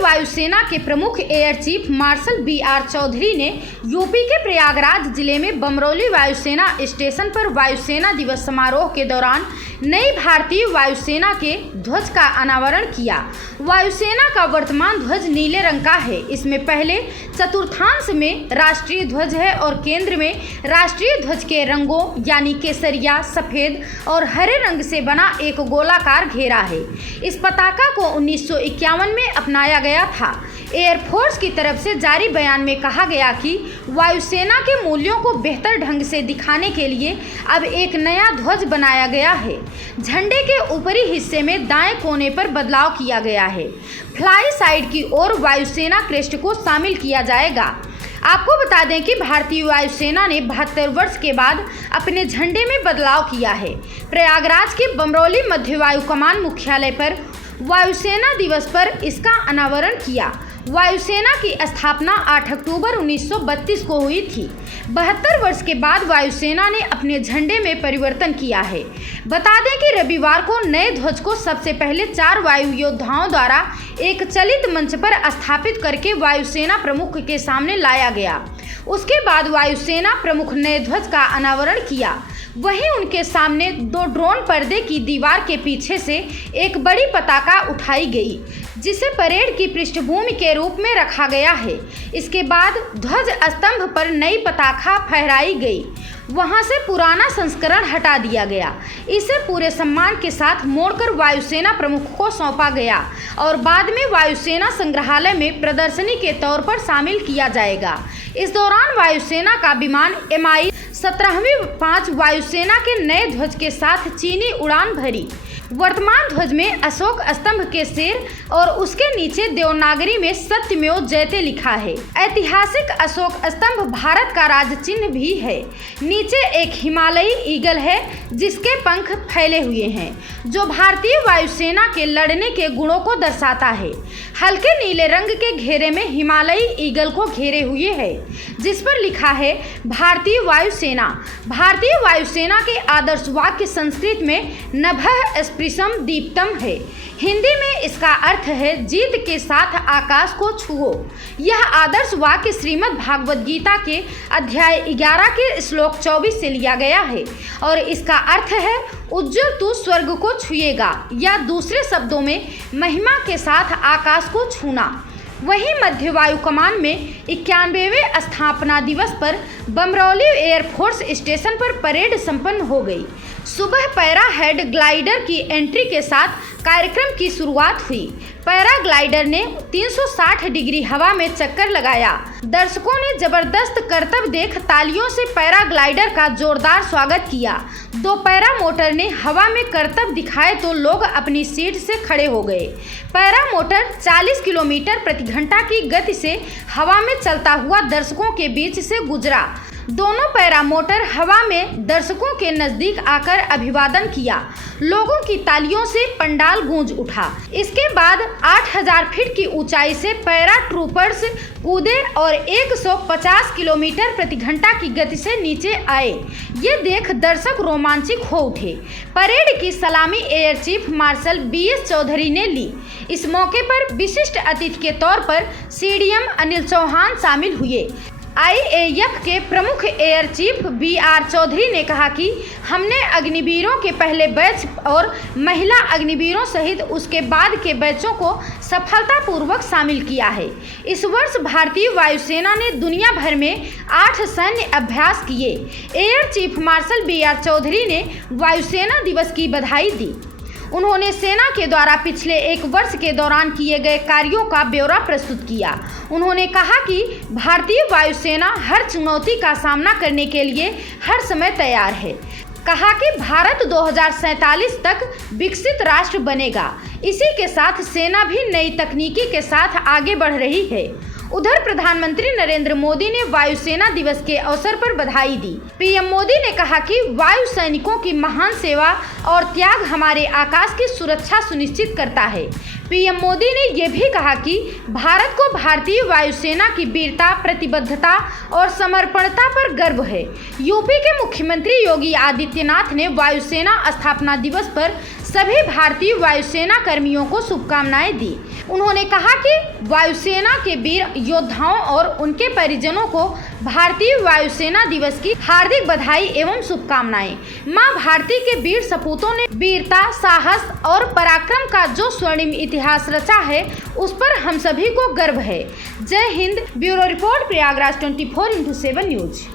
वायुसेना के प्रमुख air chief marshal BR Chaudhary ने यूपी के प्रयागराज जिले में बमरौली वायुसेना स्टेशन पर वायुसेना दिवस समारोह के दौरान नई भारतीय वायुसेना के ध्वज का अनावरण किया। वायुसेना का वर्तमान ध्वज नीले रंग का है। इसमें पहले चतुर्थांश में राष्ट्रीय ध्वज है और केंद्र में राष्ट्रीय ध्वज के रंगों यानी केसरिया, सफेद और हरे रंग से बना एक गोलाकार घेरा है। इस पताका को 1951 में अपनाया गया था। एयरफोर्स की तरफ से जारी बयान में कहा गया कि वायुसेना के मूल्यों को बेहतर ढंग से दिखाने के लिए अब एक नया ध्वज बनाया गया है। झंडे के ऊपरी हिस्से में दाएं कोने पर बदलाव किया गया है। फ्लाई साइड की ओर वायुसेना क्रेस्ट को शामिल किया जाएगा। आपको बता दें कि भारतीय वायुसेना ने 72 वर्ष के बाद अपने झंडे में बदलाव किया है। प्रयागराज के बमरौली मध्य वायु कमान मुख्यालय पर वायुसेना दिवस पर इसका अनावरण किया। वायुसेना की स्थापना 8 अक्टूबर 1932 को हुई थी। 72 वर्ष के बाद वायुसेना ने अपने झंडे में परिवर्तन किया है। बता दें कि रविवार को नए ध्वज को सबसे पहले 4 वायु योद्धाओं द्वारा एक चलित मंच पर स्थापित करके वायुसेना प्रमुख के सामने लाया गया। उसके बाद वायुसेना प्रमुख नए ध्वज का अनावरण किया। वहीं उनके सामने 2 ड्रोन पर्दे की दीवार के पीछे से एक बड़ी पताका उठाई गई, जिसे परेड की पृष्ठभूमि के रूप में रखा गया है। इसके बाद ध्वज स्तंभ पर नई पताका फहराई गई। वहां से पुराना संस्करण हटा दिया गया। इसे पूरे सम्मान के साथ मोड़कर वायुसेना प्रमुख को सौंपा गया और बाद में वायुसेना संग्रहालय में प्रदर्शनी के तौर पर शामिल किया जाएगा। इस दौरान वायुसेना का विमान Mi 17वीं 5 वायुसेना के नए ध्वज के साथ चीनी उड़ान भरी। वर्तमान ध्वज में अशोक स्तंभ के शेर और उसके नीचे देवनागरी में सत्यमेव जयते लिखा है। ऐतिहासिक अशोक स्तंभ भारत का राज चिन्ह भी है। नीचे एक हिमालयी ईगल है जिसके पंख फैले हुए हैं, जो भारतीय वायुसेना के लड़ने के गुणों को दर्शाता है। हल्के नीले रंग के घेरे में हिमालयी ईगल को घेरे हुए है, जिस पर लिखा है भारतीय वायुसेना। भारतीय वायुसेना के आदर्श वाक्य संस्कृत में नभः स्पृशम दीप्तम है। हिंदी में इसका अर्थ है जीत के साथ आकाश को छुओ। यह आदर्श वाक्य श्रीमद् भागवत गीता के अध्याय 11 के श्लोक 24 से लिया गया है और इसका अर्थ है उज्जवल तू स्वर्ग को छुएगा, या दूसरे शब्दों में महिमा के साथ आकाश को छूना। वहीं मध्य वायु कमान में 91वें स्थापना दिवस पर बमरौली एयरफोर्स स्टेशन पर परेड संपन्न हो गई। सुबह पैरा हेड ग्लाइडर की एंट्री के साथ कार्यक्रम की शुरुआत हुई। पैराग्लाइडर ने 360 डिग्री हवा में चक्कर लगाया। दर्शकों ने जबरदस्त करतब देख तालियों से पैराग्लाइडर का जोरदार स्वागत किया। 2 पैरा मोटर ने हवा में करतब दिखाए तो लोग अपनी सीट से खड़े हो गए। पैरा मोटर 40 किलोमीटर प्रति घंटा की गति से हवा में चलता हुआ दर्शकों के बीच से गुजरा। दोनों पैरा मोटर हवा में दर्शकों के नजदीक आकर अभिवादन किया। लोगों की तालियों से पंडाल गूंज उठा। इसके बाद 8000 फीट की ऊंचाई से पैरा ट्रूपर्स कूदे और 150 किलोमीटर प्रति घंटा की गति से नीचे आए। ये देख दर्शक रोमांचित हो उठे। परेड की सलामी air chief marshal BS Chaudhary ने ली। इस मौके पर विशिष्ट अतिथि के तौर पर CDM अनिल चौहान शामिल हुए। IAF के प्रमुख एयर चीफ BR चौधरी ने कहा कि हमने अग्निवीरों के पहले बैच और महिला अग्निवीरों सहित उसके बाद के बैचों को सफलतापूर्वक शामिल किया है। इस वर्ष भारतीय वायुसेना ने दुनिया भर में 8 सैन्य अभ्यास किए। Air chief marshal BR Chaudhary ने वायुसेना दिवस की बधाई दी। उन्होंने सेना के द्वारा पिछले 1 वर्ष के दौरान किए गए कार्यों का ब्यौरा प्रस्तुत किया। उन्होंने कहा कि भारतीय वायुसेना हर चुनौती का सामना करने के लिए हर समय तैयार है। कहा कि भारत 2047 तक विकसित राष्ट्र बनेगा। इसी के साथ सेना भी नई तकनीकी के साथ आगे बढ़ रही है। उधर प्रधानमंत्री नरेंद्र मोदी ने वायुसेना दिवस के अवसर पर बधाई दी। PM मोदी ने कहा कि वायु सैनिकों की महान सेवा और त्याग हमारे आकाश की सुरक्षा सुनिश्चित करता है। PM मोदी ने यह भी कहा कि भारत को भारतीय वायुसेना की वीरता, प्रतिबद्धता और समर्पणता पर गर्व है। यूपी के मुख्यमंत्री योगी आदित्यनाथ ने वायुसेना स्थापना दिवस पर सभी भारतीय वायुसेना कर्मियों को शुभकामनाएं दी। उन्होंने कहा कि वायुसेना के वीर योद्धाओं और उनके परिजनों को भारतीय वायुसेना दिवस की हार्दिक बधाई एवं शुभकामनाएं। मां भारती के वीर सपूतों ने वीरता, साहस और पराक्रम का जो स्वर्णिम इतिहास रचा है, उस पर हम सभी को गर्व है। जय Hind. Bureau report, Prayagraj 24/7 news.